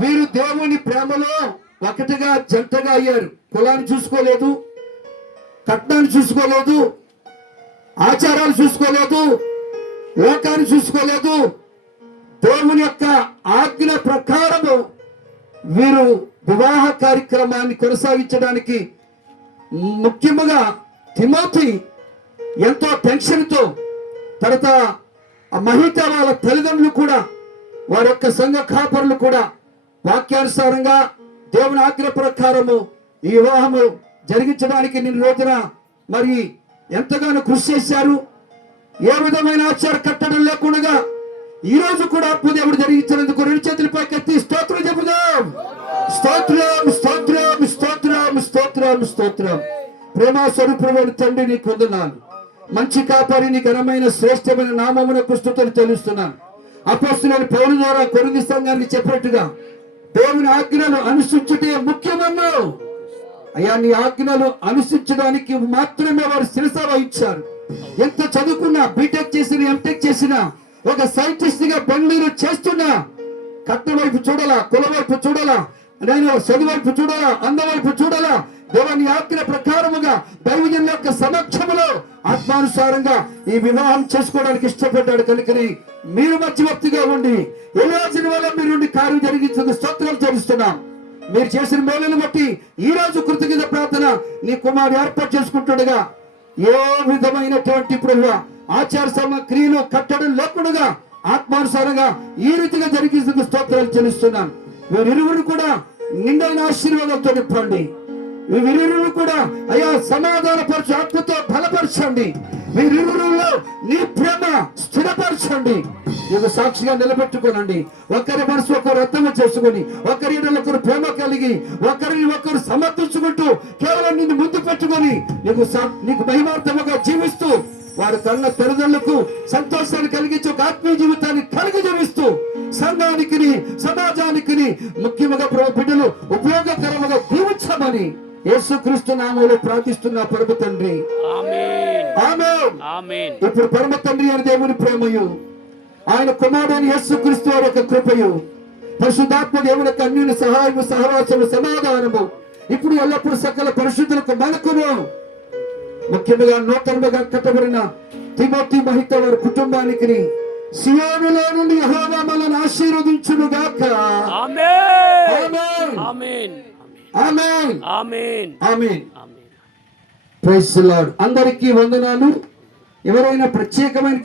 వీరు దేవుని ప్రేమలో ఒకటిగా జంటగా అయ్యారు. కులాన్ని చూసుకోలేదు, కట్నాన్ని చూసుకోలేదు, ఆచారాలు చూసుకోలేదు, లోకాన్ని చూసుకోలేదు. దేవుని యొక్క ఆజ్ఞ ప్రకారము వీరు వివాహ కార్యక్రమాన్ని కొనసాగించడానికి ముఖ్యంగా తిమోతి ఎంతో టెన్షన్తో, తర్వాత మహిత వాళ్ళ తల్లిదండ్రులు కూడా, వారి యొక్క సంఘ కాపరులు కూడా వాక్యానుసారంగా దేవుని ఆజ్ఞ ప్రకారము ఈ వివాహము జరిగించడానికి నిన్న రోజున మరి ఎంతగానో కృషి చేశారు. ఏ విధమైన ఆచార కట్టడం లేకుండా ఈ రోజు కూడా దేవుడు జరిగించినందుకు రెండు చేతులు పైకెత్తి స్తోత్రం చెబుదాం. స్తోత్రం, స్తోత్రం, స్తోత్రం, స్తోత్రం, స్తోత్రం. ప్రేమ స్వరూపుడైన తండ్రి నీకు వందనాలు. మంచి కాపారి నీ ఘనమైన శ్రేష్టమైన నామమునకు స్తుతులు చెల్లిస్తున్నాను. అపోస్తలుడైన పౌలు ద్వారా కొరింథీ సంఘానికి చెప్పినట్టుగా దేవుని ఆజ్ఞలు అనుసరించుటే ముఖ్యమన్నావు. అయ్యా, నీ ఆజ్ఞలు అనుసరించడానికి మాత్రమే వారు శిరస వహించారు. ఎంత చదువుకున్నా, బీటెక్ చేసిన, ఎంటెక్ చేసిన, ఒక సైంటిస్ట్ గా బెంగళూరు చేస్తున్నా, కట్న వైపు చూడాలా, కుల వైపు చూడాలా, నేను చదువు వైపు చూడాలా, అందం వైపు చూడాలా, దేవుని ఆజ్ఞ ప్రకారముగా దైవజనుల యొక్క సమక్షములో ఆత్మానుసారంగా ఈ వివాహం చేసుకోవడానికి ఇష్టపడ్డాడు. కనుకని మీరు మధ్యవర్తిగా ఉండి ఎలాసిన వల్ల మీరు కార్యం జరిగించిన స్తోత్రాలు చెల్లిస్తున్నాం. మీరు చేసిన మేలును బట్టి ఈ రోజు కృతజ్ఞత ప్రార్థన నీ కుమారుడు ఏర్పాటు చేసుకుంటుండగా ఏ విధమైనటువంటి ప్రభువా ఆచార క్రియలు కట్టడం లేకుండా ఆత్మానుసారంగా ఈ రీతిగా జరిగించిన స్తోత్రాలు చెల్లిస్తున్నాను. వీరిరువురు కూడా నిండైన ఆశీర్వాదంతో నింపండి. వీరిరువురు కూడా అయ్యా సమాధానపరచు, ఆత్మతో బలపరచండి. వీరిరువురులో నీ ప్రేమ స్థిరపరచండి. నీకు సాక్షిగా నిలబెట్టుకోనండి. ఒకరి మనసు ఒకరు అర్థం చేసుకుని, ఒకరి ఒకరు ప్రేమ కలిగి, ఒకరిని ఒకరు సమర్థించుకుంటూ కేవలం నిన్ను ముందు పెట్టుకొని నీకు మహిమార్థముగా జీవిస్తూ వారి కళ్ళ తల్లిదండ్రులకు సంతోషాన్ని కలిగించి ఒక ఆత్మీయ జీవితాన్ని కలిగి జీవిస్తూ సంఘానికి, సమాజానికి, ముఖ్యంగా బిడ్డలు ఉపయోగకరముగా జీవించమని యేసుక్రీస్తు నామములో ప్రార్థిస్తున్నా పరమ తండ్రి, ఆమేన్. ఇప్పుడు పరమ తండ్రి అని దేవుని ప్రేమయు, ఆయన కుమారుడైన యేసుక్రీస్తు వారి యొక్క కృపయు, పరిశుద్ధాత్మ దేవుని యొక్క అన్యోన్య సహాయము, సహవాసము, సమాధానము ఇప్పుడు ఎల్లప్పుడు సకల పరిశుద్ధులకు మనకును, ముఖ్యంగా నూతనంగా కట్టబడిన తిమోతి మహిత వారి కుటుంబానికి సియోనులో నుండి యెహోవా మనల్ని ఆశీర్వదించును గాక. ఆమేన్, ఆమేన్, ఆమేన్, ఆమేన్, ఆమేన్. Praise the Lord. అందరికీ వందనాలు. ఎవరైనా ప్రత్యేకమైన